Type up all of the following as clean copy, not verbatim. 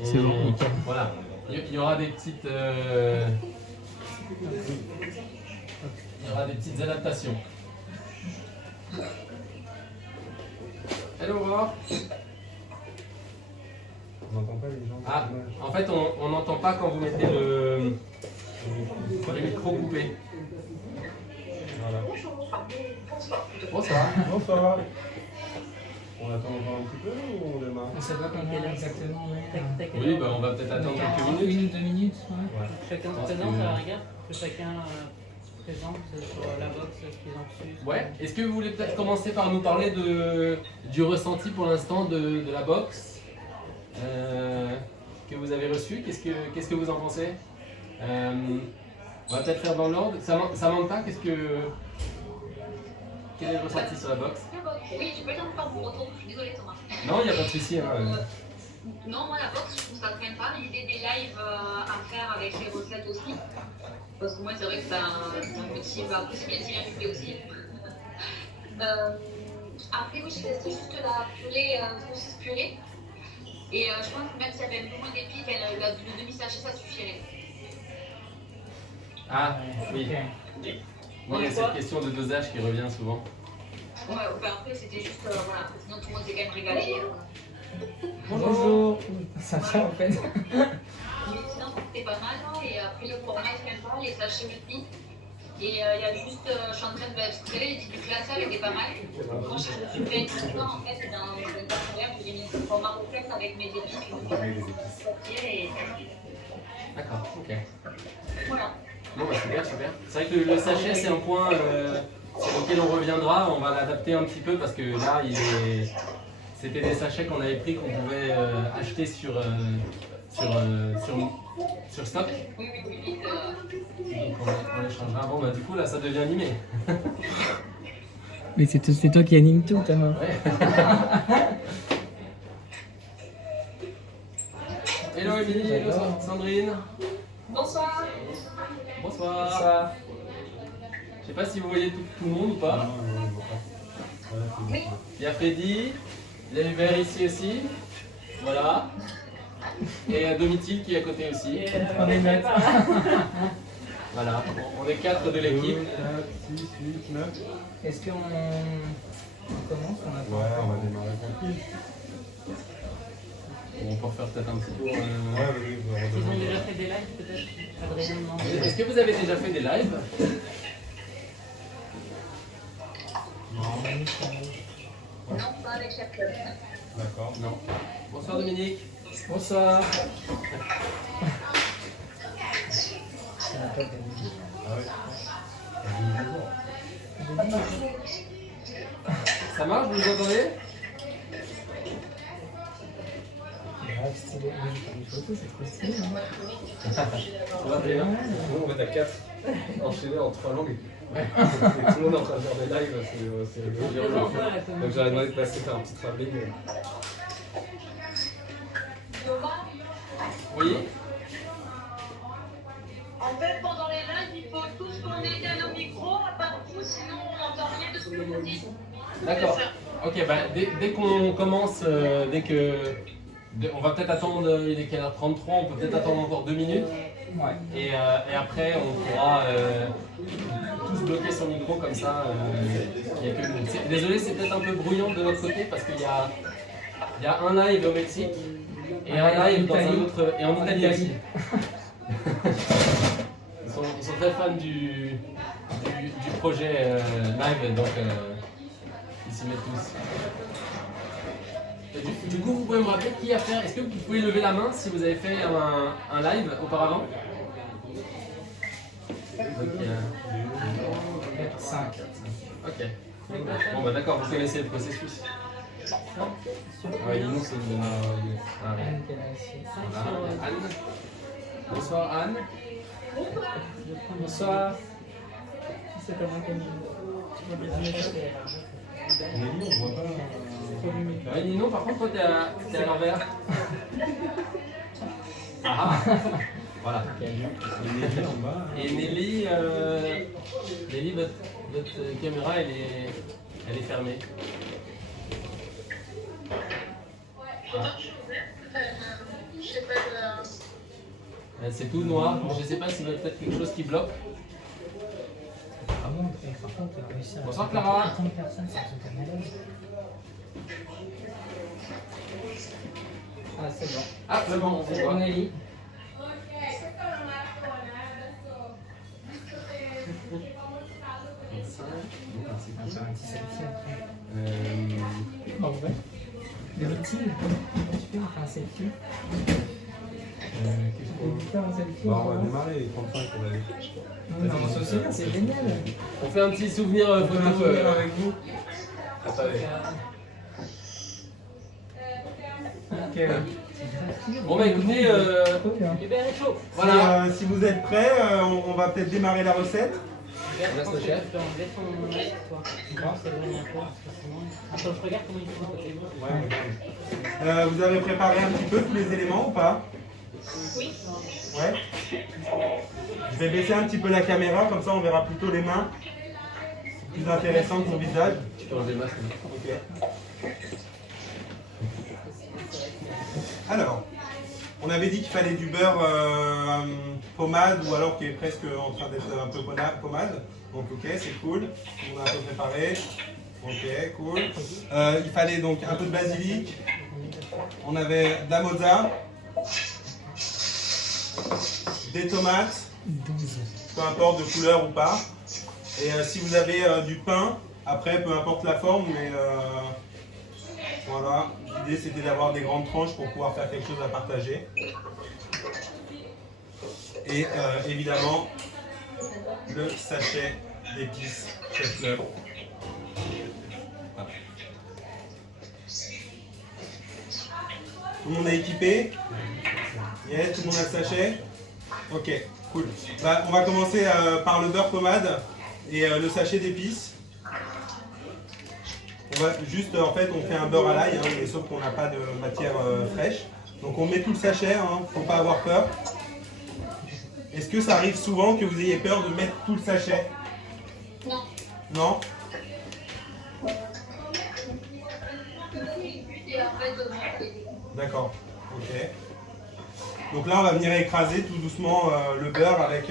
C'est bon, nickel. Voilà. Il y aura des petites... il y aura des petites adaptations. Hello Aurore. On n'entend pas les gens. Ah, en fait on n'entend pas quand vous mettez le micro coupé. Voilà. Bonsoir. Bonsoir. On attend encore un petit peu ou on démarre? On sait pas combien exactement. Oui, bah on va peut-être attendre quelques minutes. 1 minute, 2 minutes. Ouais. Chacun se pense présente que- à la rigueur, que chacun présente sur la box ce qu'ils ont reçu. Ouais. Est-ce que vous voulez peut-être commencer par nous parler du ressenti pour l'instant de la box que vous avez reçu? Qu'est-ce que vous en pensez? On va peut-être faire dans l'ordre. Ça manque pas? Quel est le ressenti sur la box? Oui, tu peux dire encore pour retour, je suis désolée Thomas. Non, il n'y a pas de souci. Hein. Non, moi la box, je trouve ça traîne pas. L'idée des lives à faire avec les recettes aussi. Parce que moi, c'est vrai que ça me motive. Après, c'est bien si invité aussi. Après, oui, j'ai testé juste la purée, saucisse purée. Et je pense que même si elle avait un peu moins d'épices, le demi-sachet, ça suffirait. Ah, oui. Ok. Oui, il y a cette question de dosage qui revient souvent. Ouais, enfin, après, c'était juste, voilà. Sinon, tout le monde s'est quand même régalé. Bonjour. Ça va en fait. Mais sinon, c'était pas mal. Hein. Et après, le format, il fait pas, les sachets aussi. Et il y a juste, je suis en train de basculer, du glaçage était pas mal. Moi, je suis fait maintenant, en fait, dans le programme, j'ai mis le format complexe avec mes épices. Et D'accord, ok. voilà. Bon, bah, super, super. C'est vrai que le sachet, c'est un point auquel on reviendra. On va l'adapter un petit peu parce que là, c'était des sachets qu'on avait pris, qu'on pouvait acheter sur stock. Oui. Donc on les changera. Bon, bah, du coup, là, ça devient animé. Mais c'est toi qui anime tout, Thomas. Ouais. Hello Émilie, hello Sandrine. Bonsoir. Bonsoir. Je sais pas si vous voyez tout le monde ou pas. Oui. Il y a Freddy, il y a Hubert ici aussi. Voilà. Et Domitil qui est à côté aussi. On est net. Voilà. On est 4 de l'équipe. 4, 6, 8, 9. Est-ce qu'on commence? On attend. Ouais, on va démarrer tranquille. On peut refaire peut-être un petit tour. Ouais, oui, on va Ils ont redemander. déjà fait des lives peut-être? Adrien demande. Est-ce que vous avez déjà fait des lives? Non, pas avec chaque club. D'accord. Non. Bonsoir Dominique. Bonsoir. Ah ouais. Ça marche, vous nous entendez? Grave stylé. Oui, une photo, c'est trop stylé. Ça va bien. Nous, on va être à 4, enchaînés en 3 langues. Et tout le monde est en train de faire des lives, c'est rigolo. Donc j'aurais demandé de passer faire un petit travelling. Oui. En fait, pendant les lives, il faut tous qu'on éteigne nos micros, à part vous, sinon on n'entend rien de ce que vous dites. D'accord. Ok, bah, dès qu'on commence, on va peut-être attendre, il est quelle heure 33, on peut peut-être attendre encore 2 minutes. Ouais. Et après, on pourra tous bloquer son micro comme ça. Il y a que nous. Désolé, c'est peut-être un peu bruyant de notre côté parce qu'il y a un live au Mexique et un live dans un autre. Et en Italie aussi. Ils sont très fans du projet live, donc ils s'y mettent tous. Et du coup, vous pouvez me rappeler qui a fait. Est-ce que vous pouvez lever la main si vous avez fait un live auparavant? Donc, 5. ok. Bon bah d'accord, vous connaissez le processus. Ouais, dis-nous si vous donnez un rien. Anne qui est là aussi. Voilà, Anne. Bonsoir Anne. Bonsoir. C'est comment qu'elle Nelly, on voit pas. Ouais, Nino, par contre, toi t'es à l'envers. Ah voilà. Et Nelly en bas. Et Nelly, votre caméra elle est fermée. Je sais pas C'est tout noir. Je sais pas s'il y a peut-être quelque chose qui bloque. Vraiment, par contre, réussir à Bonsoir, Clara. 30 personnes, c'est un truc à malade. Ah, c'est bon. Ah, c'est bon, on C'est voit. bon, Nelly. On va faire un petit selfie après. En vrai. De l'outil. Tu peux faire un selfie. On peut faire un selfie. Bah, on va démarrer les 35 on va aller. Non, on se souvient, c'est génial. On fait un petit souvenir photo avec vous. Attendez. Ok. Bon bah écoutez, Hubert est chaud. voilà. Si vous êtes prêts, on va peut-être démarrer la recette. Hubert, Laisse je pense le que chef. tu peux enlever ton masque, toi. Non, c'est vrai, un peu, parce que sinon... Attends, je regarde comment il faut à côté. Vous avez préparé un petit peu tous les éléments ou pas? Oui. Ouais. Je vais baisser un petit peu la caméra, comme ça on verra plutôt les mains. C'est plus intéressant que son visage. Tu peux enlever le masque. Ok. Alors, on avait dit qu'il fallait du beurre pommade ou alors qui est presque en train d'être un peu pommade. Donc ok, c'est cool. On a un peu préparé. Ok, cool. Il fallait donc un peu de basilic. On avait de la mozza, des tomates, peu importe de couleur ou pas. Et si vous avez du pain, après peu importe la forme, mais voilà. L'idée c'était d'avoir des grandes tranches pour pouvoir faire quelque chose à partager. Et évidemment, le sachet d'épices Chef Club. Voilà. Tout le monde est équipé? Yes, tout le monde a le sachet? Ok, cool. Bah, on va commencer par le beurre pommade et le sachet d'épices. On va juste, en fait, on fait un beurre à l'ail, hein, mais sauf qu'on n'a pas de matière fraîche. Donc on met tout le sachet, hein, faut pas avoir peur. Est-ce que ça arrive souvent que vous ayez peur de mettre tout le sachet? Non. Non? Et en fait, D'accord, ok. Donc là, on va venir écraser tout doucement le beurre avec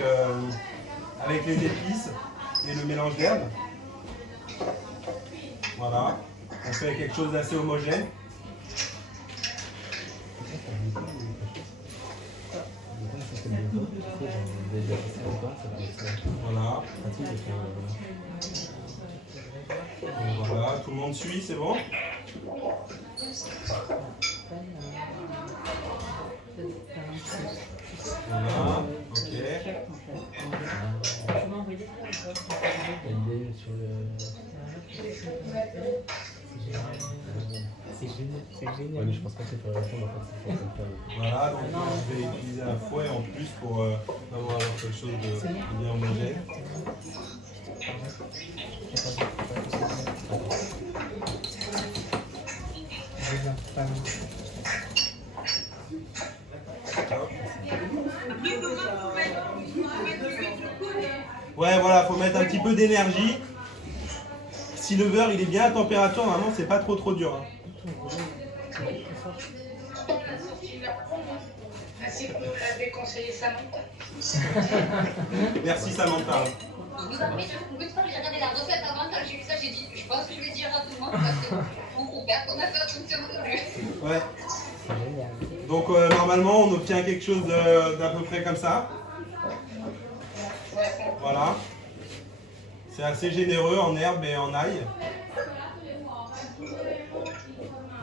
les épices et le mélange d'herbes. Voilà, on fait quelque chose d'assez homogène. Voilà. Voilà, tout le monde suit, c'est bon? Voilà, ok. Tu m'as envoyé ça ou pas? C'est génial. C'est génial. Ouais, mais je pense pas que c'est pour répondre en fait. Voilà, donc je vais utiliser un fouet en plus pour vraiment avoir quelque chose de bien homogène. Ouais, voilà, faut mettre un petit peu d'énergie. Si le beurre il est bien à température, normalement c'est pas trop dur. Hein. c'est que vous l'avez conseillé Samantha. Merci Samantha. Vous avez une fois, j'ai regardé la recette avant, j'ai vu ça, j'ai dit, je pense que je vais dire à tout le monde parce que mon compère qu'on a fait attention au début. Ouais. Donc normalement on obtient quelque chose d'à peu près comme ça. Voilà. C'est assez généreux en herbe et en ail.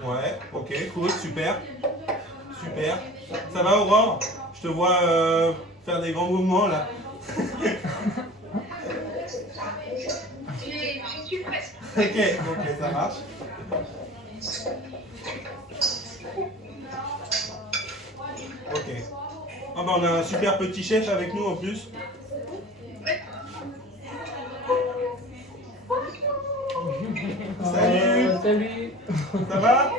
Ouais, ok, cool, super. Super. Ça va Aurore? Je te vois faire des grands mouvements là. Je suis presque. Ok, ça marche. Ok. Ah bah on a un super petit chef avec nous en plus. Salut! Salut. Ça va?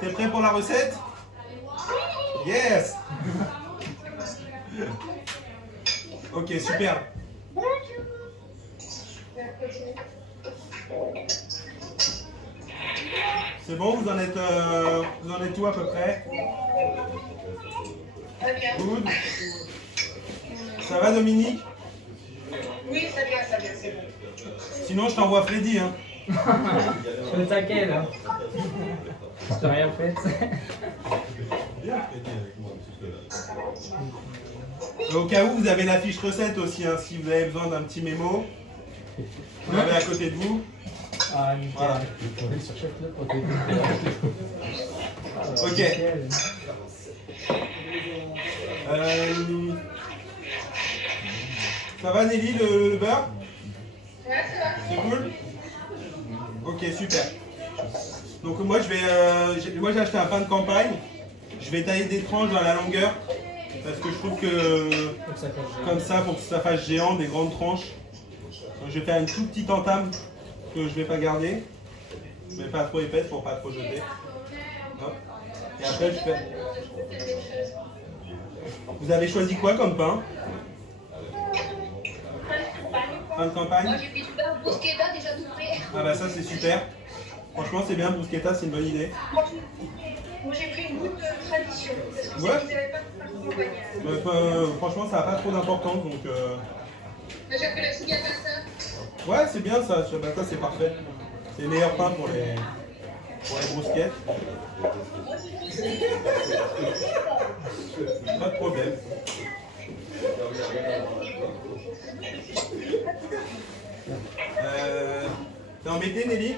T'es prêt pour la recette? Yes! Ok, super. C'est bon, vous en êtes où à peu près? Good. Ça va Dominique? Oui, ça vient, c'est bon. Sinon je t'envoie Freddy. Hein. Je suis au taquet là. Je t'ai rien fait. Au cas où, vous avez la fiche recette aussi, hein, si vous avez besoin d'un petit mémo. Vous l'avez à côté de vous. Ah, nickel. Voilà. Ok. Nickel. Ça va Nelly, le beurre? Ouais, ça va. C'est cool? Ok, super. Donc moi j'ai acheté un pain de campagne. Je vais tailler des tranches dans la longueur. Parce que je trouve que Donc ça fait comme ça, pour que ça fasse géant, des grandes tranches. Donc, je vais faire une toute petite entame que je vais pas garder. Mais pas trop épaisse pour pas trop jeter. Hop. Et après je fais... Vous avez choisi quoi comme pain? Pain de campagne? Moi, j'ai fait du beurre bruschetta déjà tout prêt. Ah bah ça c'est super. Franchement c'est bien, bruschetta c'est une bonne idée. Moi, j'ai pris une goutte de tradition. Parce que Ouais. vous n'avez pas de pain de campagne. Franchement ça n'a pas trop d'importance donc... J'ai fait la cigaretта. Ouais c'est bien ça, ça c'est parfait. C'est le meilleur pain pour les brousquettes. Pas de problème. T'es embêté Nelly?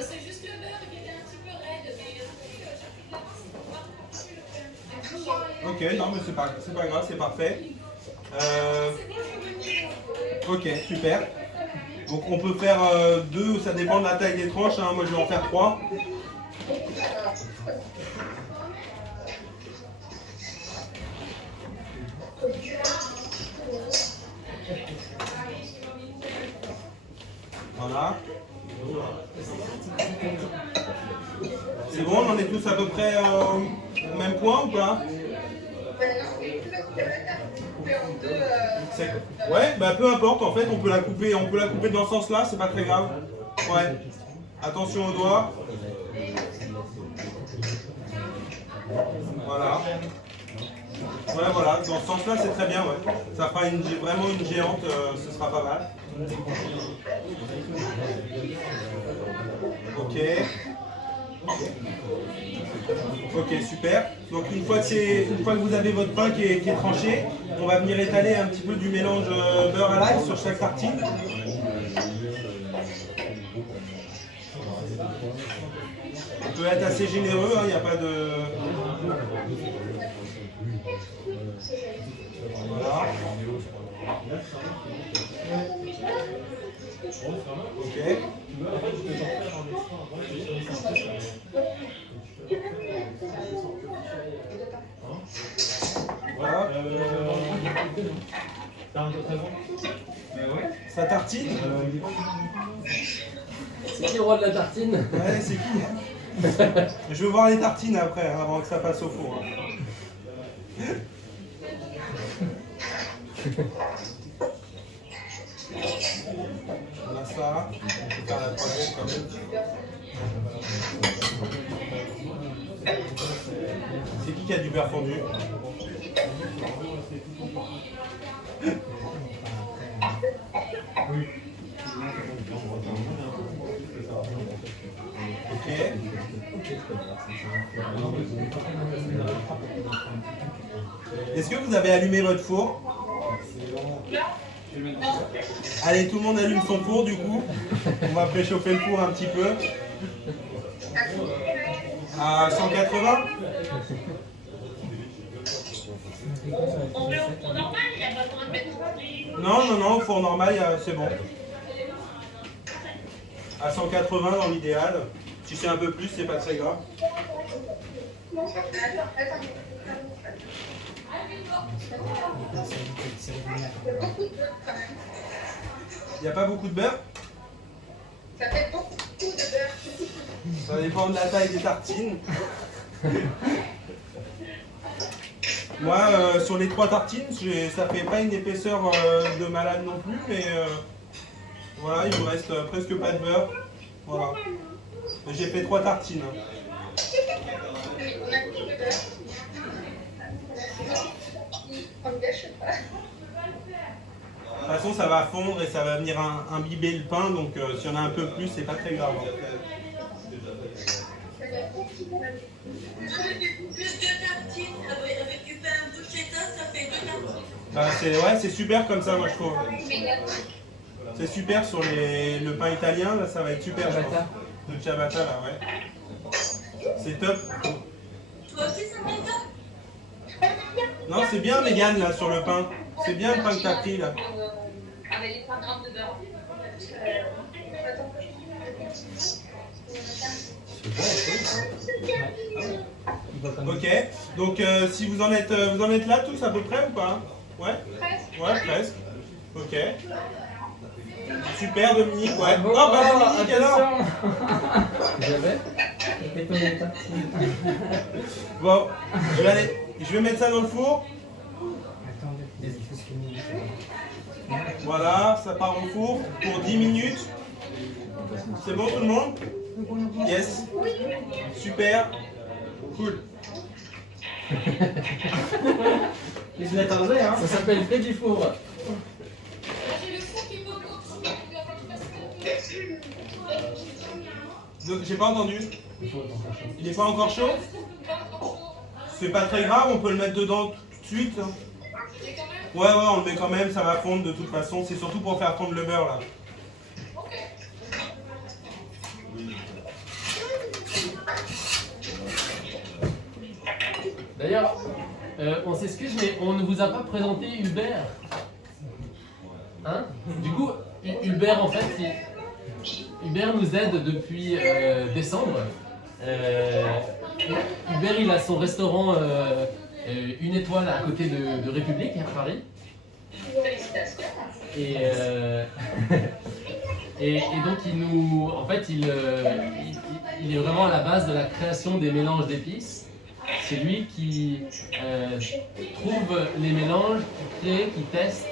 C'est juste le beurre qui était un petit peu raide, mais j'ai pris de la masse. Ok, non mais c'est pas grave, c'est parfait. Ok, super. Donc on peut faire 2, ça dépend de la taille des tranches, hein. Moi je vais en faire 3. Voilà. C'est bon, on en est tous à peu près au même point ou pas? Ouais, bah peu importe, en fait on peut la couper dans ce sens-là, c'est pas très grave. Ouais. Attention aux doigts. Voilà. Ouais, voilà, dans ce sens-là c'est très bien, ouais. Ça fera vraiment une géante, ce sera pas mal. Ok. Ok, super. Donc une fois que vous avez votre pain qui est tranché, on va venir étaler un petit peu du mélange beurre à l'ail sur chaque tartine. On peut être assez généreux, il n'y a pas de... Voilà. Ok. Voilà. Ça tartine? C'est qui le roi de la tartine? Ouais, c'est qui? Je veux voir les tartines après, hein, avant que ça passe au four. Hein. On a ça. On peut faire la troisième quand même. C'est qui a du beurre fondu? Ok. Est-ce que vous avez allumé votre four? Allez, tout le monde allume son four du coup. On va préchauffer le four un petit peu. À 180. On met au four normal, il n'y a pas besoin de mettre. Non, au four normal, c'est bon. À 180 dans l'idéal. Si c'est un peu plus, c'est pas très grave. Il n'y a pas beaucoup de beurre? Ça fait beaucoup de beurre. Ça dépend de la taille des tartines. Moi, sur les 3 tartines, ça fait pas une épaisseur de malade non plus, mais voilà, il me reste presque pas de beurre. Voilà. J'ai fait 3 tartines. on a plus de beurre. Je sais pas. De toute façon, ça va fondre et ça va venir imbiber le pain, donc s'il y en a un peu plus, c'est pas très grave. Plus de tartines avec du pain bruschetta, ça fait 2 tartines. Bah, c'est super comme ça, moi je trouve. C'est super sur le pain italien, là ça va être super. Je pense. Le ciabatta là, ouais. C'est top. Toi aussi, ça m'étonne. Non, c'est bien Mégane là sur le pain. C'est bien le pain que t'as pris là. Avec les 3 grammes de beurre. Ok, donc si vous en êtes là tous à peu près ou pas? Ouais. Ouais, presque. Ok. Super Dominique, ouais. Bravo. Oh bah Dominique alors. J'avais. Bon, je vais mettre ça dans le four. Attendez, il faut se finir. Voilà, ça part au four pour 10 minutes. C'est bon tout le monde? Yes. Super. Cool. Je l'attendais, hein. Ça s'appelle fait du four. Donc j'ai pas entendu. Il est pas encore chaud? C'est pas très grave, on peut le mettre dedans tout de suite. Ouais, on le met quand même, ça va fondre de toute façon. C'est surtout pour faire fondre le beurre là. D'ailleurs, on s'excuse, mais on ne vous a pas présenté Hubert. Hein? Du coup, Hubert, en fait, Hubert nous aide depuis décembre. Hubert, il a son restaurant Une Étoile à côté de République, à Paris. Et, et donc, en fait, il est vraiment à la base de la création des mélanges d'épices. C'est lui qui trouve les mélanges, qui crée, qui teste,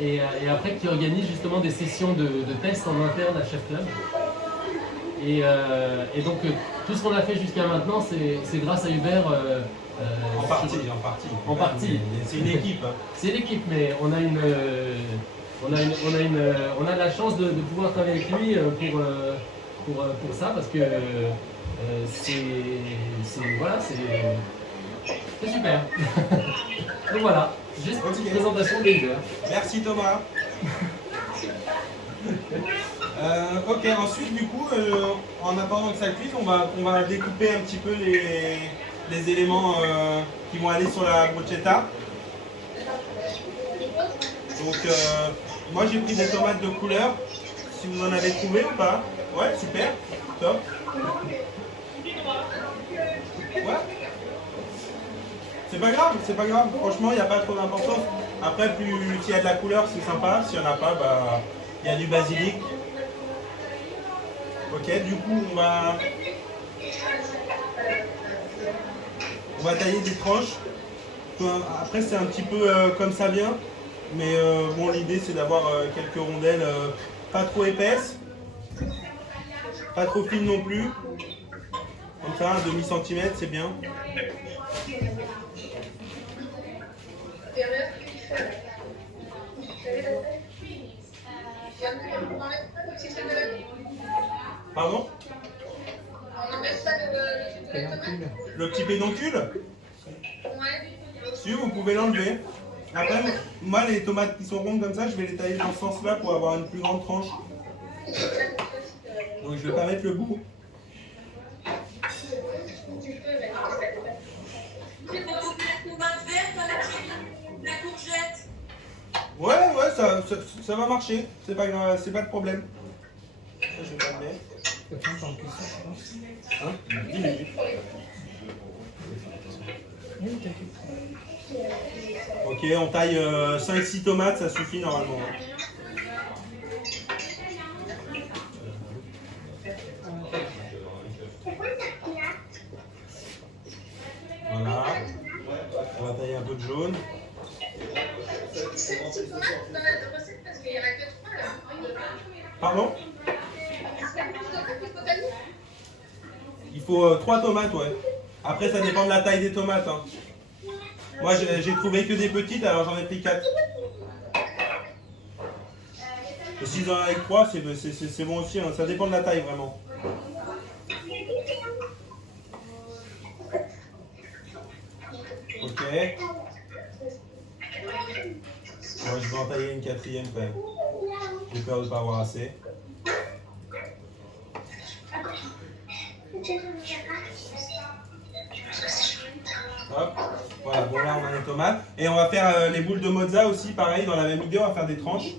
et après qui organise justement des sessions de tests en interne à Chef Club. Et donc tout ce qu'on a fait jusqu'à maintenant, c'est grâce à Hubert. En partie. En partie. C'est une équipe. Hein. C'est l'équipe, mais on a la chance de pouvoir travailler avec lui pour ça, parce que c'est super. Donc voilà, juste une petite présentation de Hubert. Merci Thomas. Ok, ensuite du coup, en attendant que ça cuise, on va découper un petit peu les éléments qui vont aller sur la bruschetta. Donc moi j'ai pris des tomates de couleur, si vous en avez trouvé ou pas. Ouais, super, top. Ouais. C'est pas grave, franchement il n'y a pas trop d'importance. Après, plus s'il y a de la couleur, c'est sympa, s'il n'y en a pas, bah il y a du basilic. Ok, du coup on va tailler des tranches. Après c'est un petit peu comme ça vient, mais bon l'idée c'est d'avoir quelques rondelles pas trop épaisses, pas trop fines non plus. Comme ça, un demi-centimètre c'est bien. Pardon? Le petit pédoncule? Si, vous pouvez l'enlever. Après, moi, les tomates qui sont rondes comme ça, je vais les tailler dans ce sens-là pour avoir une plus grande tranche. Donc, je vais pas mettre le bout. C'est pour couper la tomate verte, la courgette. Ouais, ça va marcher. C'est pas grave, c'est pas de problème. Ça, je vais pas le mettre. Hein? 10 minutes. Ok, on taille 5-6 tomates, ça suffit normalement. Voilà. On va tailler un peu de jaune. Pardon? Il faut 3 tomates, ouais. Après, ça dépend de la taille des tomates. Hein. Moi, j'ai trouvé que des petites, alors j'en ai pris 4. Et si vous en avez 3, c'est bon aussi. Hein. Ça dépend de la taille, vraiment. Ok. Moi, je vais en tailler une 4e quand même. J'ai peur de ne pas avoir assez. Hop, voilà, bon là on a les tomates. Et on va faire les boules de mozza aussi, pareil, dans la même idée, on va faire des tranches.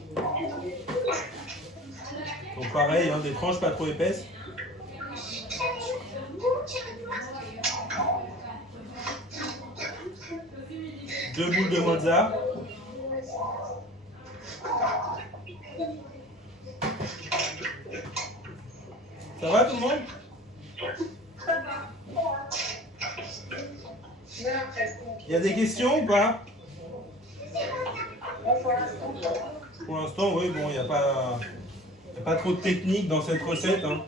Donc pareil, hein, des tranches pas trop épaisses. Deux boules de mozza. Ça va tout le monde? Il y a des questions ou pas? Pour l'instant, oui, bon, il n'y a pas trop de technique dans cette recette. Hein.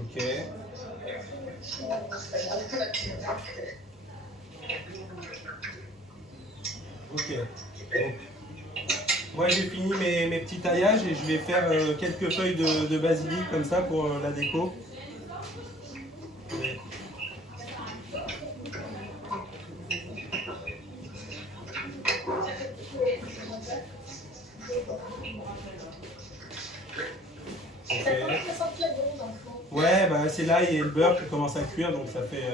Ok. Ok. Donc, moi j'ai fini mes petits taillages et je vais faire quelques feuilles de basilic comme ça pour la déco. Et... Ouais, bah c'est l'ail et le beurre qui commencent à cuire, donc ça fait...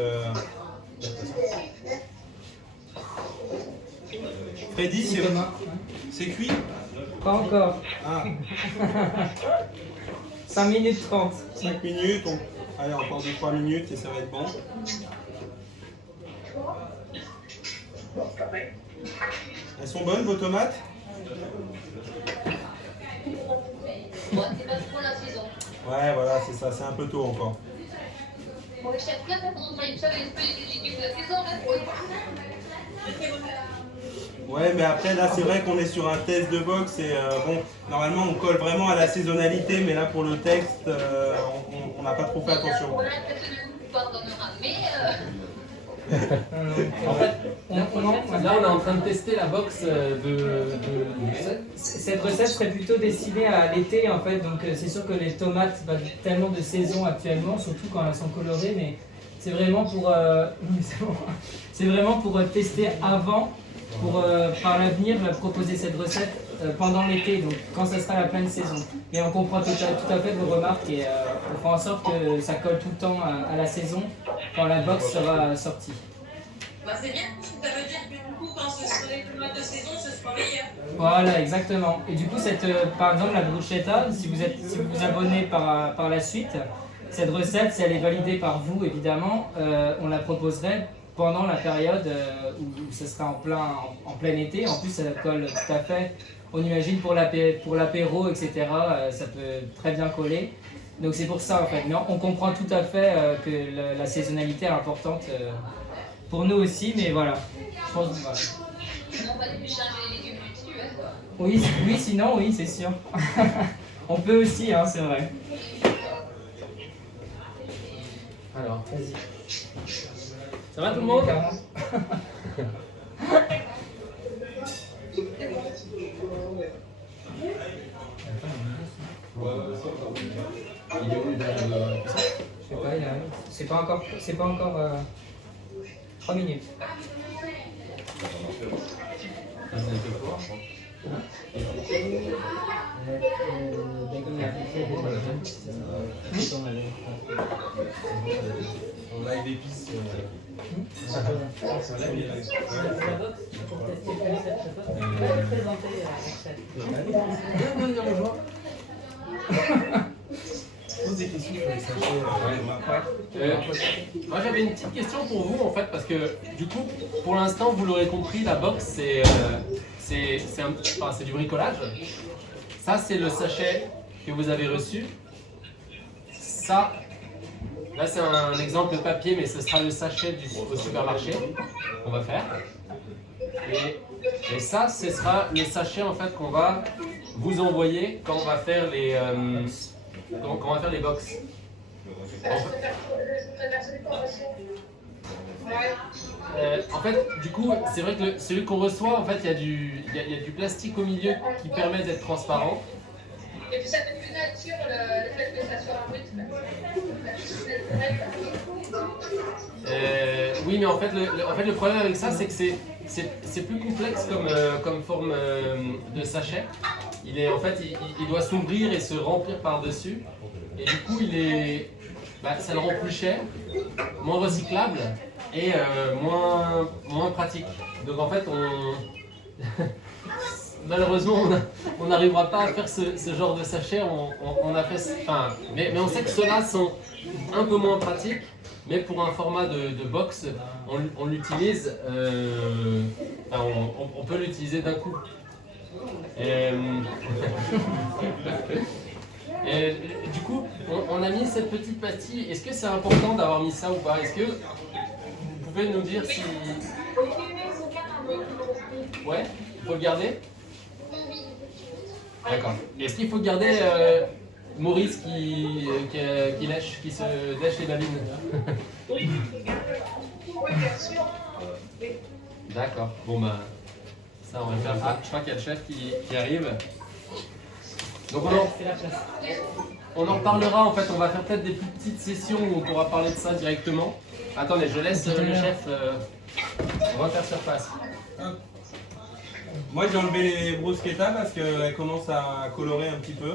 Freddy, c'est cuit? Pas encore. Ah. 5 minutes 30. 5 minutes, allez encore 2-3 minutes et ça va être bon. Elles sont bonnes vos tomates? Bon, c'est pas trop la saison. Ouais, voilà, c'est ça, c'est un peu tôt encore. Bon, je sais pas comment il peut les légumes de la saison, hein. Ouais, mais après, là, c'est vrai qu'on est sur un test de boxe et bon, normalement, on colle vraiment à la saisonnalité, mais là, pour le texte, on n'a pas trop fait attention. Pour la personne pardonnera, mais En fait, là, on est en train de tester la box Cette recette serait plutôt destinée à l'été en fait, donc c'est sûr que les tomates, c'est pas tellement de saison actuellement, surtout quand elles sont colorées, mais c'est vraiment pour, c'est vraiment pour tester avant, pour par l'avenir proposer cette recette pendant l'été, donc quand ça sera la pleine saison. Et on comprend tout à fait vos remarques et on fera en sorte que ça colle tout le temps à la saison quand la box sera sortie. Bah c'est bien, ça veut dire que du coup quand ce sera les tomates de saison, ce sera meilleur. Voilà, exactement. Et du coup, par exemple, la bruschetta, si vous vous abonnez par la suite, cette recette, si elle est validée par vous, évidemment, on la proposerait pendant la période où ce sera en plein été. En plus, ça colle tout à fait, on imagine, pour l'apéro, etc. Ça peut très bien coller. Donc c'est pour ça, en fait. Mais on comprend tout à fait que la saisonnalité est importante pour nous aussi, mais voilà. Je pense que voilà. on va plus changer les légumes dessus, hein. Oui, sinon, oui, c'est sûr. On peut aussi, hein, c'est vrai. Alors, Vas-y. ça va tout le monde? Il est où le Je sais pas, c'est pas encore 3 minutes. On live épices. Moi j'avais une petite question pour vous en fait parce que du coup pour l'instant vous l'aurez compris la box c'est du bricolage. Ça c'est le sachet que vous avez reçu. Ça Là, c'est un exemple de papier, mais ce sera le sachet au supermarché qu'on va faire. Et ça, ce sera le sachet en fait qu'on va vous envoyer quand on va faire les, quand on va faire les box. En fait, du coup, c'est vrai que celui qu'on reçoit, en fait, il y a du plastique au milieu qui permet d'être transparent. Et puis ça fait plus nature le fait que ça soit brut. Oui, mais en fait, le problème avec ça, c'est que c'est plus complexe comme forme de sachet. En fait, il doit s'ouvrir et se remplir par-dessus. Et du coup, ça le rend plus cher, moins recyclable et moins pratique. Donc en fait, malheureusement, on n'arrivera pas à faire ce genre de sachet. On a fait, mais on sait que ceux-là sont un peu moins pratiques. Mais pour un format de box, on l'utilise, on peut l'utiliser d'un coup. Et du coup, on a mis cette petite pastille. Est-ce que c'est important d'avoir mis ça ou pas? Est-ce que vous pouvez nous dire si... Ouais, il faut le garder? D'accord. Est-ce qu'il faut garder Maurice qui lèche, qui se lèche les babines? Oui, bien sûr. D'accord. Bon bah, ça on va faire. Ah, je crois qu'il y a le chef qui arrive. Donc on en reparlera en fait. On va faire peut-être des plus petites sessions où on pourra parler de ça directement. Attendez, je laisse le chef refaire surface. Moi j'ai enlevé les bruschettas parce qu'elles commencent à colorer un petit peu.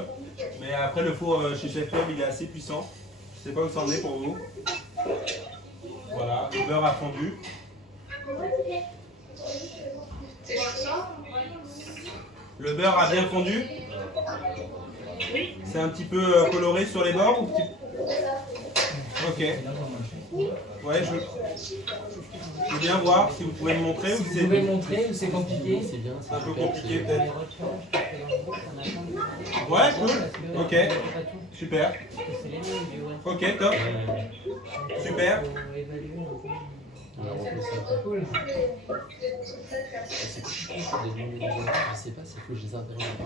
Mais après le four chez Chef Club il est assez puissant. Je sais pas où ça en est pour vous. Voilà, le beurre a fondu. Le beurre a bien fondu. C'est un petit peu coloré sur les bords ou petit... Ok. Ouais, je veux bien voir si vous pouvez me montrer. Si vous pouvez montrer ou c'est compliqué? C'est un peu compliqué peut-être. Ouais, cool. Ok. Super. Ok, top. Super. Cool. Je sais pas s'il faut que je les interrompe.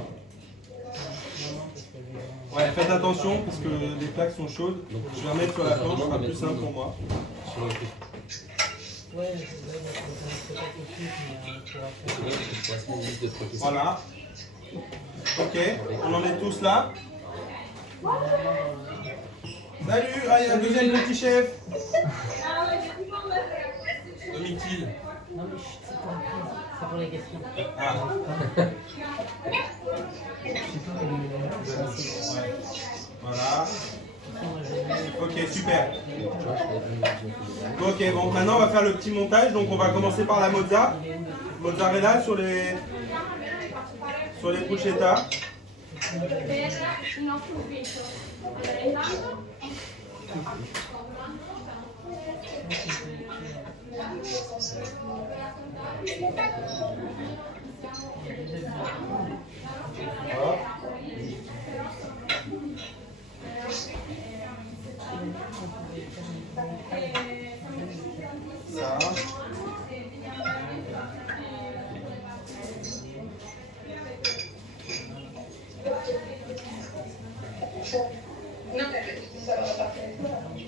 Ouais, faites attention parce que les plaques sont chaudes. Je vais la mettre sur la planche, ce sera plus simple pour moi. Ouais, c'est pas possible, mais on pourra faire. Voilà. Ok, on en est tous là. Salut, ah, il y a un deuxième petit chef. Domitil. Non, mais chut, c'est pour les questions. Ah. Voilà. Ok, super. Ok, bon, maintenant on va faire le petit montage. Donc on va commencer par la mozzarella sur les bruschettas. Hop. Ça.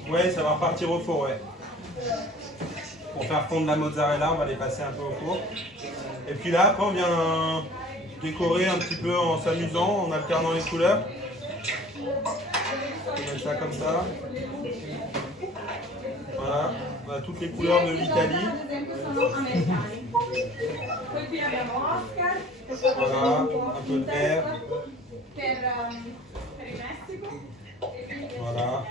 Ouais, ça va repartir au four, ouais. Pour faire fondre la mozzarella, on va les passer un peu au four. Et puis là, après, on vient décorer un petit peu en s'amusant, en alternant les couleurs. On va mettre ça comme ça. Voilà, on a toutes les couleurs de l'Italie. Voilà, un peu de vert. Voilà.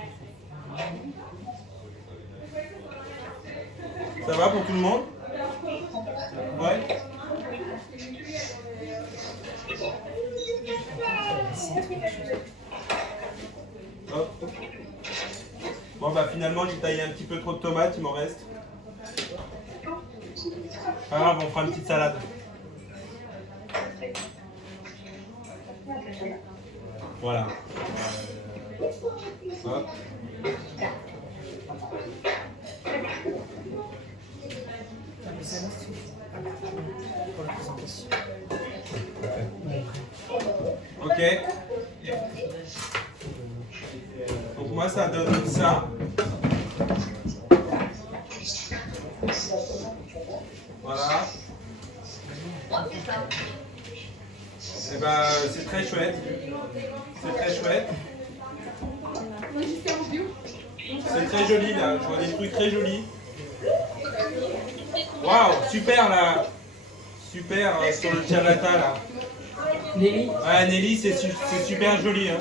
Ça va pour tout le monde? Ouais. Hop. Bon bah finalement j'ai taillé un petit peu trop de tomates, il m'en reste. Pas grave, on fera une petite salade. Voilà. Hop. pour la présentation. Ok. Donc moi ça donne ça. Voilà. Et ben c'est très chouette. C'est très chouette. C'est très joli là, je vois des trucs très jolis. Waouh, super là. Super sur le ciabatta là. Nelly. Ouais, Nelly, c'est super joli. Hein.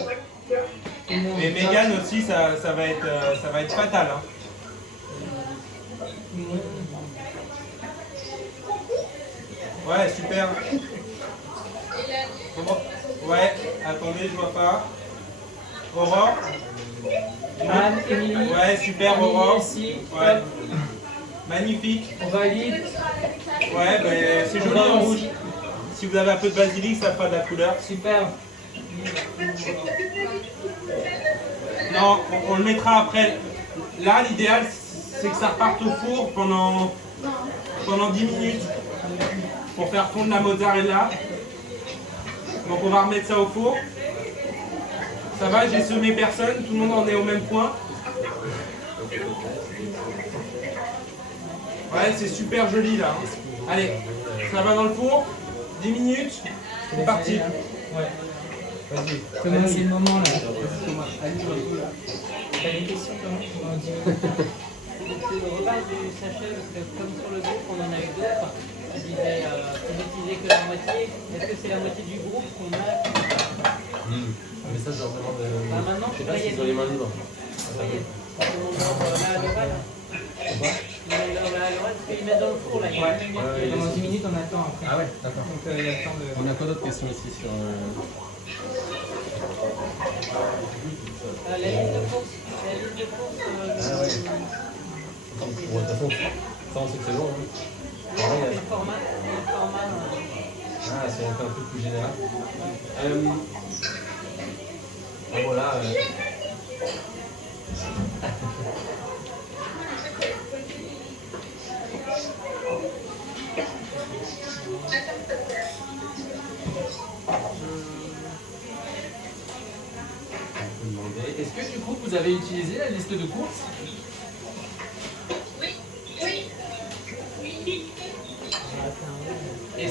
Et Megan aussi, ça va être fatal. Hein. Ouais, super. Ouais, attendez, je vois pas. Aurore. Anne, Émilie. Ouais, super, Émilie Aurore. aussi. Ouais. Magnifique. On valide. Ouais, ben, c'est joli en rouge. Si vous avez un peu de basilic, ça fera de la couleur. Super. Non, on le mettra après. Là, l'idéal, c'est que ça reparte au four pendant 10 minutes pour faire fondre la mozzarella. Donc on va remettre ça au four. Ça va, j'ai semé personne, tout le monde en est au même point. Ouais, c'est super joli là. Allez, ça va dans le four. 10 minutes, c'est parti. Ouais. Comment c'est le moment là? T'as des questions comment C'est le repas du sachet, parce que comme sur le groupe, on en a eu d'autres. On n'utilisait que la moitié. Est-ce que c'est la moitié du groupe qu'on a? Mais ça, c'est vraiment de. Maintenant, Je sais pas s'ils ont les mains libres. Parce qu'ils mettent dans le four là. Et pendant 10 minutes on attend après. Ah ouais, d'accord. Donc il y a le temps de. On a quoi d'autres questions ici sur. La liste de courses. La liste de courses. Ah ouais. Bon, de toute façon, ça on sait que c'est long. Hein. Le format. Ah, c'est un truc plus général. Voilà. Est-ce que du coup vous avez utilisé la liste de courses? Oui. Et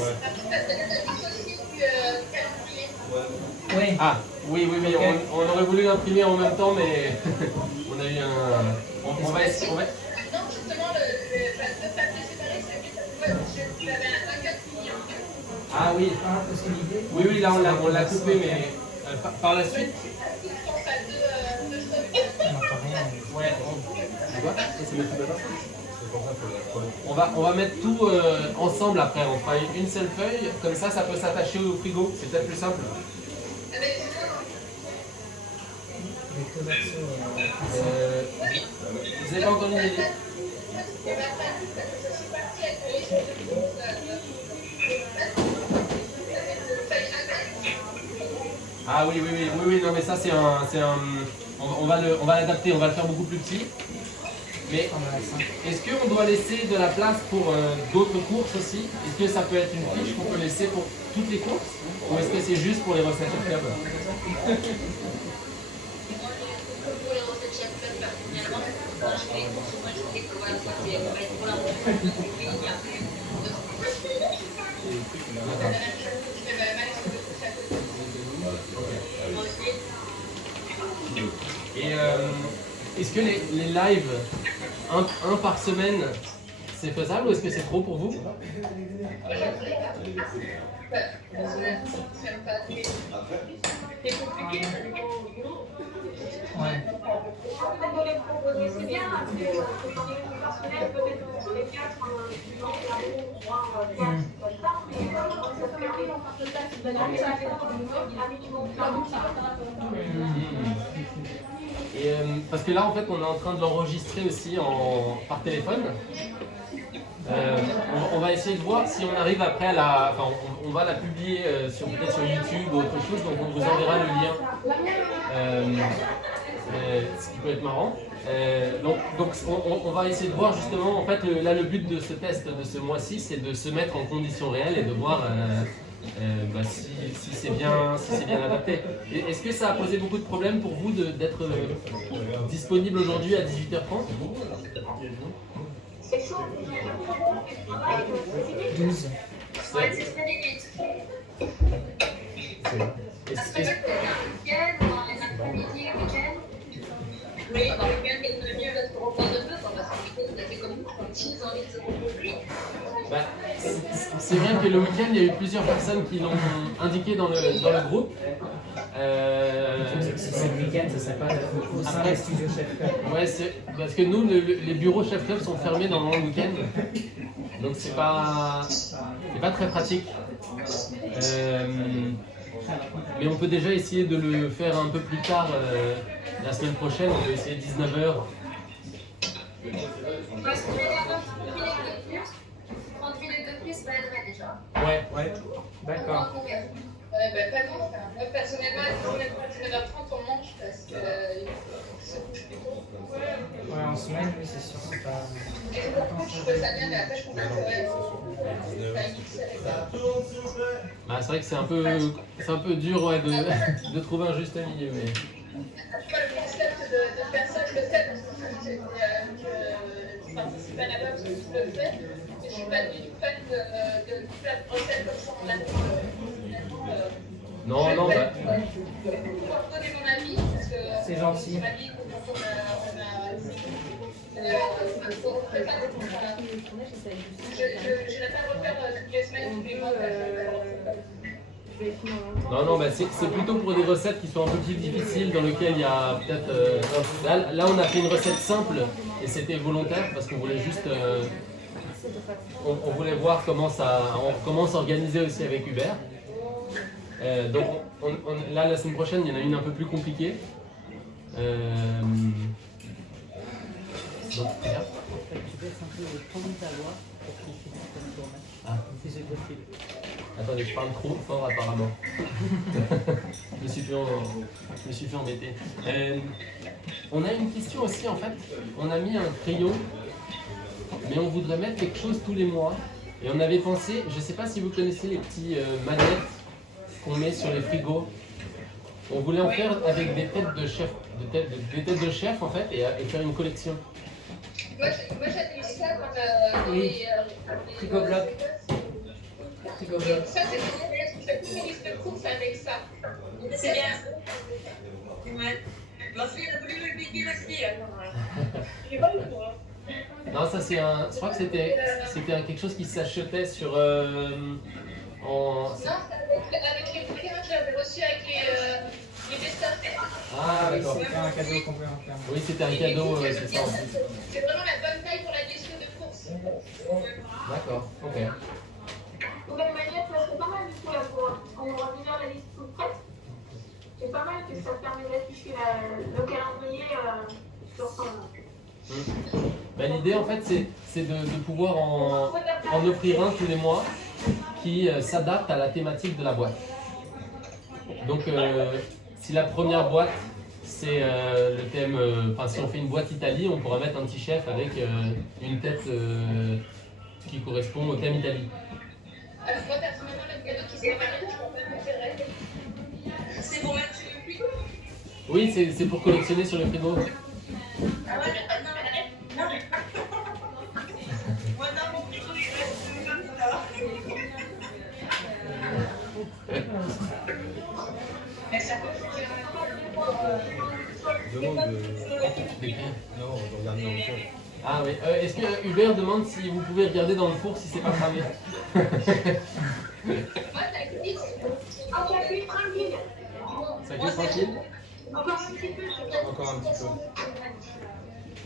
Oui. Ah, oui, Ok. on aurait voulu l'imprimer en même temps, mais on a eu un. On va essayer. Non, justement, le papier séparé, c'est juste que j'avais un 4 millions. Ah oui, oui, là on l'a coupé, mais par la suite. Ouais, on va mettre tout ensemble après. On fera une seule feuille, comme ça peut s'attacher au frigo. C'est peut-être plus simple. Vous avez pas entendu Nelly? Ah oui, non mais ça c'est un. On va l'adapter, on va le faire beaucoup plus petit. Mais est-ce qu'on doit laisser de la place pour d'autres courses aussi? Est-ce que ça peut être une fiche qu'on peut laisser pour toutes les courses? Ou est-ce que c'est juste pour les recettes chef club? Et est-ce que les lives, un par semaine, c'est faisable ou est-ce que c'est trop pour vous? Ouais. Et parce que là en fait on est en train de l'enregistrer aussi par téléphone. On va essayer de voir si on arrive après à la. Enfin, on va la publier peut-être sur YouTube ou autre chose, donc on vous enverra le lien. ce qui peut être marrant. Donc on va essayer de voir justement, en fait, là le but de ce test de ce mois-ci, c'est de se mettre en conditions réelles et de voir si c'est bien adapté. Est-ce que ça a posé beaucoup de problèmes pour vous d'être disponible aujourd'hui à 18h30 C'est chaud. 12. Ouais, c'est très limite. Parce que Est-ce- là, il y a un week-end, dans les après-midi, le week-end. Oui, dans le week-end, c'est mieux parce qu'on repose un peu, parce que le week-end, vous avez comme nous, on a envie de se reposer. Bah, c'est vrai que le week-end, il y a eu plusieurs personnes qui l'ont indiqué dans le groupe. Si c'est le week-end, ça serait pas au sein des studios Chef Club. Ouais, parce que nous, les bureaux Chef Club sont fermés dans le week-end. Donc c'est pas très pratique. Mais on peut déjà essayer de le faire un peu plus tard la semaine prochaine. On peut essayer 19h. Parce que les gars, 30 minutes de plus, ça aiderait déjà. Ouais. D'accord. Pas non, moi personnellement, à 19h30 on mange parce que se couche plus tôt. Ouais, en semaine, oui, c'est sûr, c'est pas. Et par contre, je trouve ça bien, mais après je comprends que Bah, c'est vrai que c'est un peu dur de trouver un juste milieu. Mais... En tout cas, le concept de faire ça, je le fais parce que je participe à la base, je le fais, mais je suis pas du tout fan de faire de recettes comme ça en amont. Non, bah... Je vais vous donner mon avis parce que C'est gentil. mon avis, quand on fait pas je n'ai pas à refaire toutes les semaines, tous les mois. Non, bah, c'est plutôt pour des recettes qui sont un peu plus difficiles, dans lesquelles il y a peut-être... Là, on a fait une recette simple, et c'était volontaire, parce qu'on voulait juste... on voulait voir comment s'organiser aussi avec Hubert. Donc là, la semaine prochaine, il y en a une un peu plus compliquée. Donc, Tu baisses un peu le ton de ta voix pour qu'il finisse comme tournage. Ah. Si c'est possible. Attendez, je parle trop fort apparemment. je me suis fait embêter. On a une question aussi en fait. On a mis un crayon, mais on voudrait mettre quelque chose tous les mois. Et on avait pensé, je ne sais pas si vous connaissez les petits manettes qu'on met sur les frigos. On voulait en faire avec des têtes de chef, des têtes de chef en fait, et faire une collection. Moi j'avais eu ça comme Oui. Frigobloc. Frigobloc. Ça c'est génial, je fais toutes mes listes de courses avec ça. C'est bien. Ouais. Ma fille a voulu le piquer aussi. J'ai pas eu le droit. Non, ça c'est un. Je crois que c'était quelque chose qui s'achetait sur. Non, c'est avec les bouquins que j'avais reçus avec les dessins. Ah d'accord. C'était un cadeau complémentaire. Oui, c'était un cadeau, c'est ça en plus. C'est vraiment la bonne taille pour la liste de courses. D'accord, ok. Nouvelle manette, c'est pas mal du tout là pour. On revient la liste toute prête. C'est pas mal que ça permet d'afficher le calendrier sur son. Ben, l'idée en fait c'est de pouvoir en offrir un tous les mois qui s'adapte à la thématique de la boîte. Donc si la première boîte c'est le thème, si on fait une boîte Italie, on pourra mettre un petit chef avec une tête qui correspond au thème Italie. Alors moi personnellement le cadeau qui serait malade, je ne peux pas me faire. C'est pour mettre sur le frigo. Oui, c'est pour collectionner sur le frigo. Ah ouais, non. Moi, dans mon frigo, il reste comme ça. Mais ça peut Demande Non, on va regarder dans le four. Ah oui, est-ce que Hubert demande si vous pouvez regarder dans le four si c'est pas cramé? Moi, ça glisse. Ah, ça glisse tranquille. Ça glisse tranquille? Encore un petit peu. Encore un petit peu.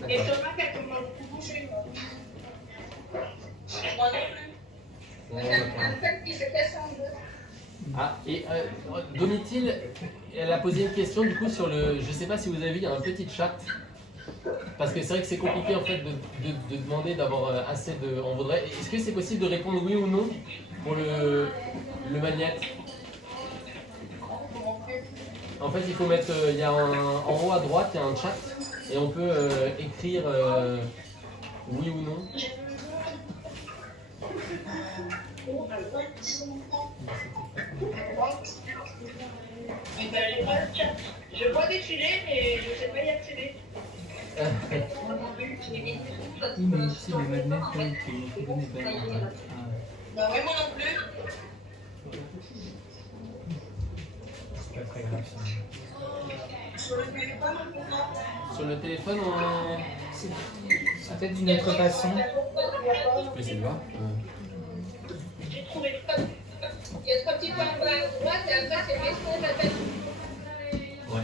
Et je remarque qu'elle commence à bouger. Moi non plus. On J'ai un sac qui se casse en deux. Ah, et Domitil, elle a posé une question du coup sur le... Je sais pas si vous avez vu, il y a un petit chat. Parce que c'est vrai que c'est compliqué en fait de demander d'avoir assez de... On voudrait... Est-ce que c'est possible de répondre oui ou non pour le magnète? En fait, il faut mettre, il y a en haut à droite, il y a un chat et on peut écrire oui ou non. Mais t'as pas le chat. Je vois défiler, mais je sais pas y accéder. Moi non plus, je l'ai mis parce Oui, mais que ici, le magnet, il faut donner Bah ouais, moi non plus. C'est pas très grave. Sur le téléphone, Sur le téléphone, on... C'est peut-être d'une autre façon. Je peux essayer de voir. j'ai trouvé le code. Il y a 3 petits points en bas à droite et après c'est question d'attaque. Ouais.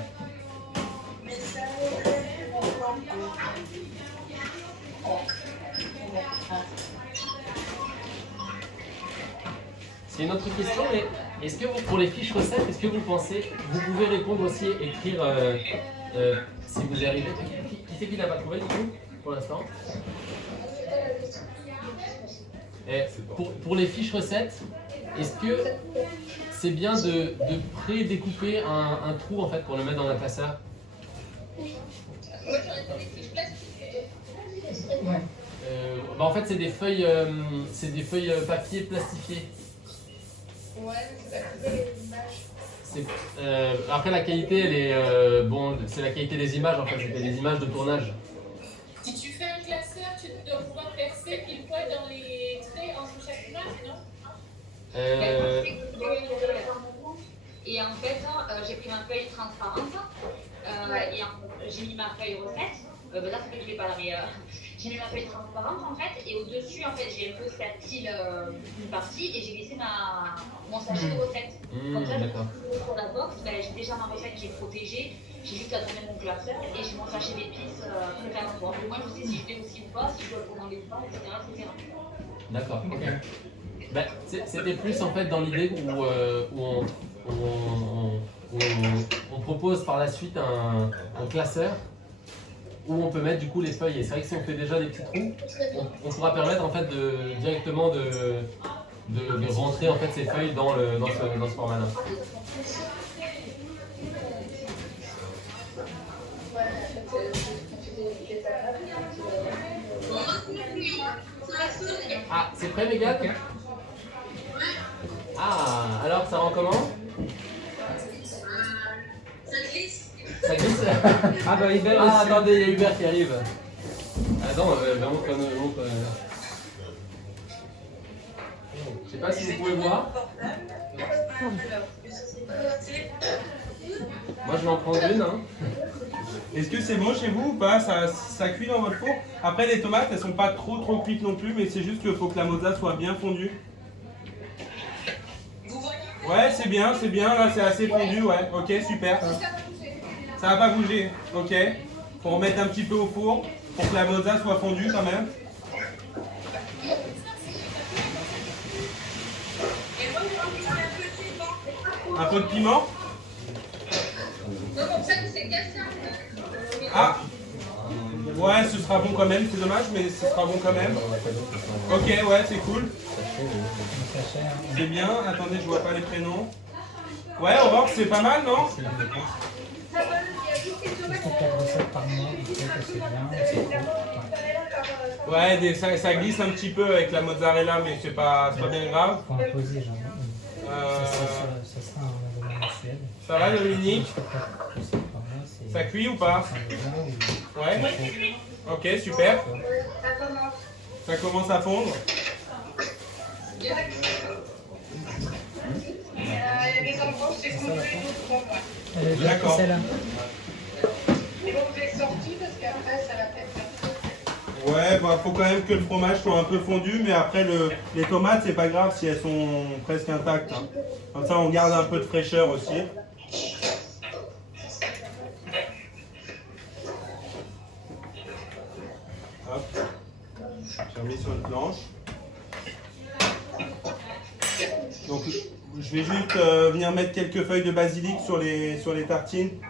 C'est une autre question, mais est-ce que vous, pour les fiches recettes, est-ce que vous pensez, vous pouvez répondre aussi, écrire si vous y arrivez. Qui c'est qui l'a pas trouvé du coup, pour l'instant? Pour les fiches recettes, est-ce que c'est bien de pré-découper un trou en fait pour le mettre dans un classeur? Moi j'aurais fait des fiches plastiques. Ouais. En fait c'est des feuilles papier plastifiées. Ouais, c'est pas les images. Après la qualité elle est bon, c'est la qualité des images en fait, c'était des images de tournage. Si tu fais un classeur, tu dois pouvoir percer pile poil dans les traits entre chaque image, non? Et en fait, j'ai pris ma feuille transparente et j'ai mis ma feuille recette. Là, c'est vrai que je l'ai pas là, mais j'ai mis ma feuille transparente en fait. Et au-dessus, en fait, j'ai un peu fertile une partie et j'ai laissé mon sachet de recette. Comme ça, pour la box, j'ai déjà ma recette qui est protégée. J'ai juste à tourner mon classeur et j'ai mon sachet d'épices préféré. Au moins, je sais si je l'ai aussi ou pas, si je dois le commander ou pas, etc. etc. D'accord, ok. Ben, c'était plus en fait dans l'idée où on propose par la suite un classeur où on peut mettre du coup les feuilles. Et c'est vrai que si on fait déjà des petits trous, on pourra permettre en fait directement de rentrer en fait ces feuilles dans ce format-là. Ah, c'est prêt les gars? Ah, alors ça rend comment? ça glisse. Ça glisse? Ah bah Hubert Ah, aussi. attendez, il y a Hubert qui arrive. Attends, montre. Je sais pas si vous pouvez voir. Moi je vais en prendre une. Hein. Est-ce que c'est bon chez vous ou pas? Ça cuit dans votre four? Après, les tomates, elles sont pas trop cuites non plus, mais c'est juste qu'il faut que la mozza soit bien fondue. Ouais, c'est bien, là c'est assez fondu, ouais. Ok, super. Ça va pas bouger, ok. Faut remettre un petit peu au four pour que la mozza soit fondue quand même. Un peu de piment? Non, comme ça, c'est cassé. Ah! Ouais, ce sera bon quand même, c'est dommage, mais ce sera bon quand même. Ok, ouais, c'est cool. C'est bien, attendez, je vois pas les prénoms. Ouais, Aurore, c'est pas mal, non? Ouais, ça glisse un petit peu avec la mozzarella, mais c'est pas bien grave. Ça va, Dominique? Ça cuit ou pas? Ouais. Ok, super. Ça commence à fondre. Il y a des endroits où c'est fondu, d'autres moins. D'accord. Mais bon, vous êtes sorti parce qu'après, ça va peut-être. Ouais, bah faut quand même que le fromage soit un peu fondu, mais après les tomates, c'est pas grave si elles sont presque intactes. Hein. Comme ça, on garde un peu de fraîcheur aussi. Hop. J'ai remis sur une planche. Donc, je vais juste venir mettre quelques feuilles de basilic sur les tartines.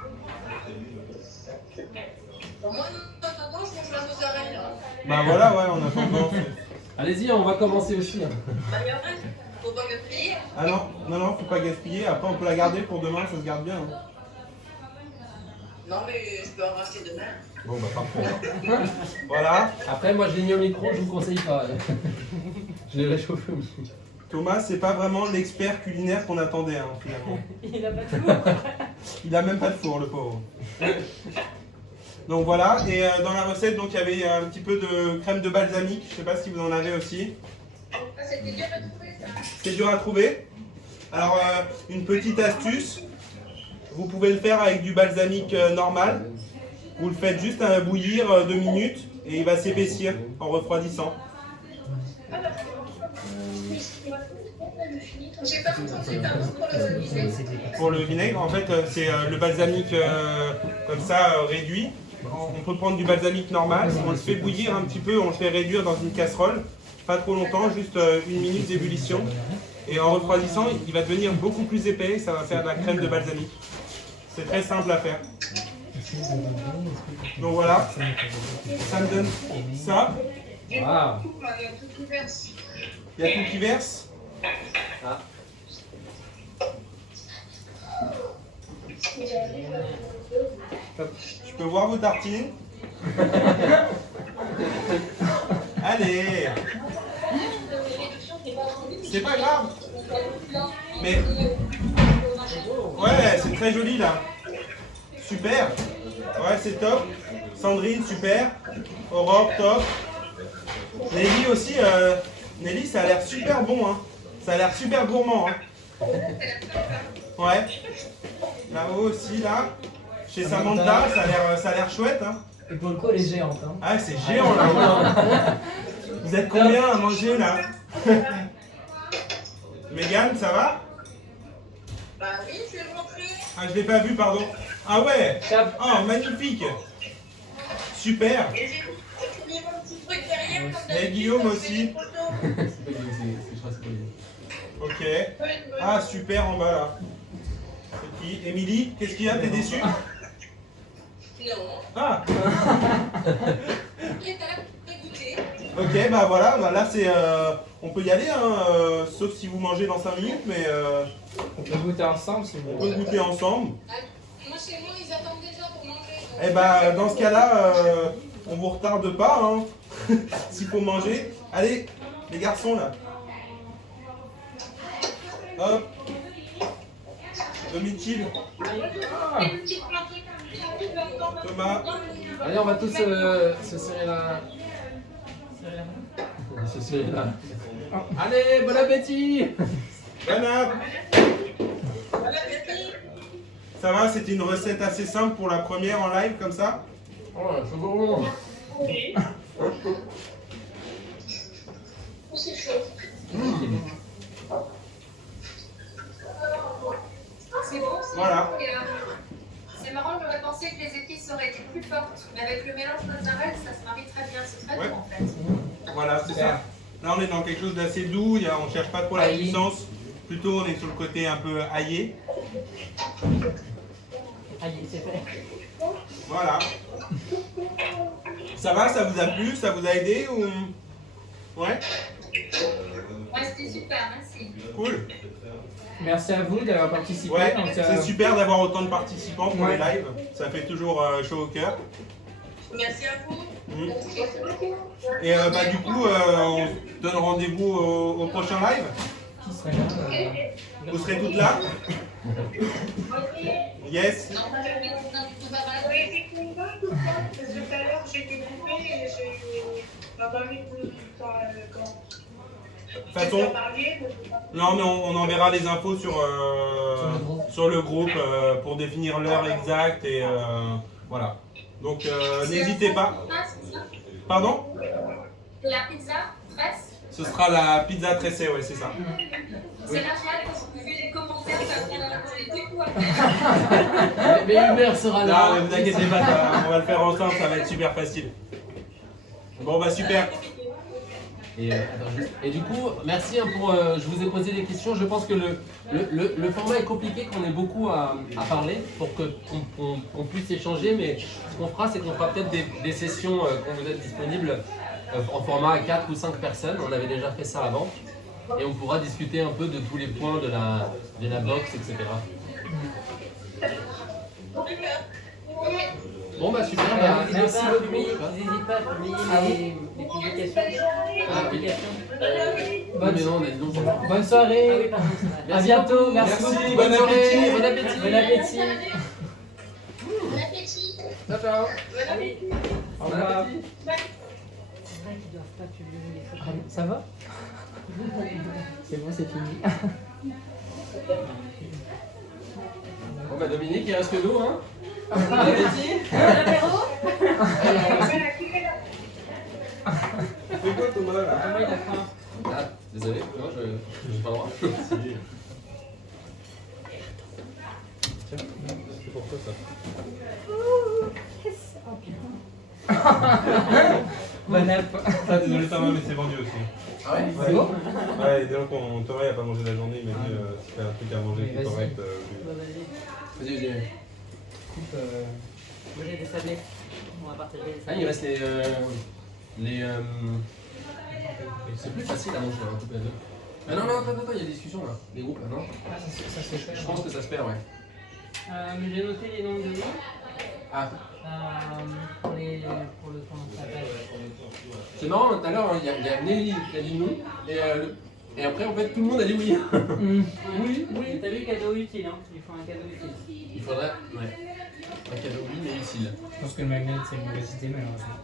Moi, en attendant, je mange la mozzarella. Bah voilà, ouais, en attendant. Allez-y, on va commencer aussi. Hein. Bah, il y en a, faut pas gaspiller. Ah non, faut pas gaspiller. Après, on peut la garder pour demain, ça se garde bien. Hein. Non, mais je peux en racheter demain. Bon, bah parfait. Voilà. Après, moi je l'ai mis au micro, je vous conseille pas. Je l'ai réchauffé au micro. Thomas, c'est pas vraiment l'expert culinaire qu'on attendait, hein, finalement. Il a pas de four. Il a même pas de four, le pauvre. Donc voilà, et dans la recette, donc il y avait un petit peu de crème de balsamique. Je sais pas si vous en avez aussi. C'était dur à trouver ça. C'est dur à trouver. Alors, une petite astuce. Vous pouvez le faire avec du balsamique normal. Vous le faites juste bouillir 2 minutes et il va s'épaissir en refroidissant. J'ai pas entendu, pardon, pour le vinaigre. Pour le vinaigre, en fait, c'est le balsamique comme ça réduit. On peut prendre du balsamique normal, on le fait bouillir un petit peu, on le fait réduire dans une casserole. Pas trop longtemps, juste 1 minute d'ébullition. Et en refroidissant, il va devenir beaucoup plus épais, ça va faire de la crème de balsamique. C'est très simple à faire. Donc voilà, ça me donne ça. Waouh. Il y a tout qui verse. Ah. Je peux voir vos tartines. Allez. C'est pas grave. Mais ouais, c'est très joli là. Super. Ouais, c'est top. Sandrine, super. Aurore, top. Nelly aussi. Nelly, ça a l'air super bon. Hein. Ça a l'air super gourmand. Hein. Ouais. Là-haut aussi, là. Chez Samantha, ça a l'air chouette. Hein. Et pour le coup, elle est géante. Hein. Ah, c'est géant là. Vous êtes combien à manger là? Mégane, ça va? Bah oui, je vais le montrer. Ah, je l'ai pas vu, pardon. Ah ouais. Cap. Ah, magnifique. Super. Et j'ai mis mon petit truc derrière comme Et d'habitude, Guillaume quand je aussi. fais des photos. Ok. Ah, super en bas là. C'est qui? Émilie, qu'est-ce qu'il y a? T'es déçue? Non. Ah. Ok, t'as l'air goûter. Ok, bah voilà, bah là c'est. On peut y aller, hein, sauf si vous mangez dans 5 minutes, mais On peut goûter ensemble si vous on voulez. peut goûter ensemble. Moi, chez moi, ils attendent déjà pour manger. Eh bah, dans ce cas-là, on vous retarde pas, hein, s'il faut manger. Allez, les garçons là. Hop. Domitil, Thomas. Allez, on va tous se serrer la. Se serrer la. Allez, bon appétit. Bon app. Ça va, c'était une recette assez simple pour la première en live comme ça. Oh, c'est bon. C'est chaud. C'est bon, c'est Voilà. bon. C'est marrant, j'aurais pensé que les épices auraient été plus fortes, mais avec le mélange mozzarella, ça se marie très bien. C'est très Ouais. bon en fait. Voilà, c'est ça. Là, on est dans quelque chose d'assez doux, on cherche pas trop la Aillé. puissance. Plutôt, on est sur le côté un peu aillé. Allez, c'est fait. Voilà. Ça va, ça vous a plu? Ça vous a aidé ou... Ouais? Ouais, c'était super, merci. Cool. Merci à vous d'avoir participé. Ouais, Donc, c'est super d'avoir autant de participants pour Ouais. les lives. Ça fait toujours chaud au cœur. Merci à vous. Mm. Et bah, du coup, on donne rendez-vous au prochain live. qui serait là Vous serez toutes là? Yes. Non, pas le médecin du tout va mal. Oui, effectivement, tout ça, parce que tout à l'heure, j'ai été coupée et j'ai pas parlé de ça quand. De toute façon, non, mais on enverra les infos sur le groupe pour définir l'heure exacte et voilà. Donc n'hésitez pas. Pardon? C'est la pizza fraîche. Ce sera la pizza tressée, ouais, c'est ça. C'est la fiale, parce que vu les commentaires, j'ai du coup à faire. Mais Hubert sera là. Non, mais vous inquiétez pas, on va le faire ensemble, ça va être super facile. Bon, bah super. Et du coup, merci hein, pour. Je vous ai posé des questions. Je pense que le format est compliqué, qu'on ait beaucoup à parler pour qu'on puisse échanger. Mais ce qu'on fera, c'est qu'on fera peut-être des sessions quand vous êtes disponibles en format à 4 ou 5 personnes. On avait déjà fait ça avant. Et on pourra discuter un peu de tous les points de la box, etc. Bon bah super, Super, merci beaucoup. N'hésite pas à publier les publications. Ah, oui. Bonne, Mais non, on a dit non. c'est bon. bonne soirée. Ah oui, pardon, c'est vrai. À bientôt. Merci. Merci, Bon bonne soirée, appétit. bon appétit. Bon appétit. Bon appétit. Ciao, ciao. Au revoir. C'est vrai qu'ils doivent pas publier les Ah, photos. ça va? C'est bon, c'est fini. Bon bah Dominique, il reste que nous, hein. Bon apéro. C'est quoi Thomas là? Thomas, il a faim. Ah, désolé, non, j'ai pas le droit. C'est pour toi ça. Bon app. Ah, désolé Thomas, mais c'est vendu aussi. Ah ouais? Ouais. C'est bon? Ouais, et donc Thomas il a pas mangé la journée, il m'a dit si t'as un truc à manger Oui, qui est vas-y. correct. Bah, vas-y. Vas-y, vas-y. Coupe, Moi, j'ai des sablés. On va partager les Ah, il sablés. reste les c'est plus facile à manger, un peu à deux. Ah non, non, attends, il y a des discussions là. Les groupes là, non? Ah, ça se fait. Je pense que ça se perd, ouais. Mais j'ai noté les noms de livres. Ah, Pour le comment ça s'appelle. c'est marrant, tout à l'heure, il y a Nelly qui a dit non, et après, en fait, tout le monde a dit oui. Oui, oui. T'as vu cadeau utile, hein. Il faut un cadeau utile. Il faudrait, ouais, un cadeau oui, mais utile. Je pense que le magnet, c'est une mauvaise idée, malheureusement.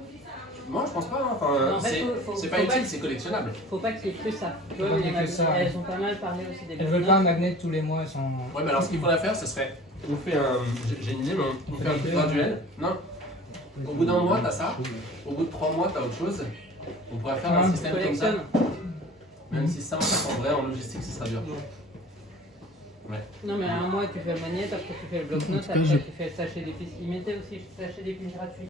Moi, je pense pas, hein. Enfin, Non, en fait, c'est faut pas pas utile, que- c'est collectionnable. Faut pas qu'il y ait que ça. Tu Faut vois, pas qu'il y ait que ça, ouais. elles ont pas mal parlé aussi des Elles veulent pas un magnet tous les mois, elles sont. Ouais, mais alors, ce qu'il faudrait faire, ce serait, on fait un, j'ai une idée, mais on fait un truc graduel. Non. Au bout d'un mois, t'as ça. Au bout de 3 mois, t'as autre chose. On pourrait faire un Tu système comme ça. collectionnes. Même si ça, en vrai, en logistique, ce sera dur. Non, mais à un mois, tu fais le magnet, après tu fais le bloc-notes, après tu fais le sachet d'épices. Ils mettaient aussi le sachet d'épices gratuit.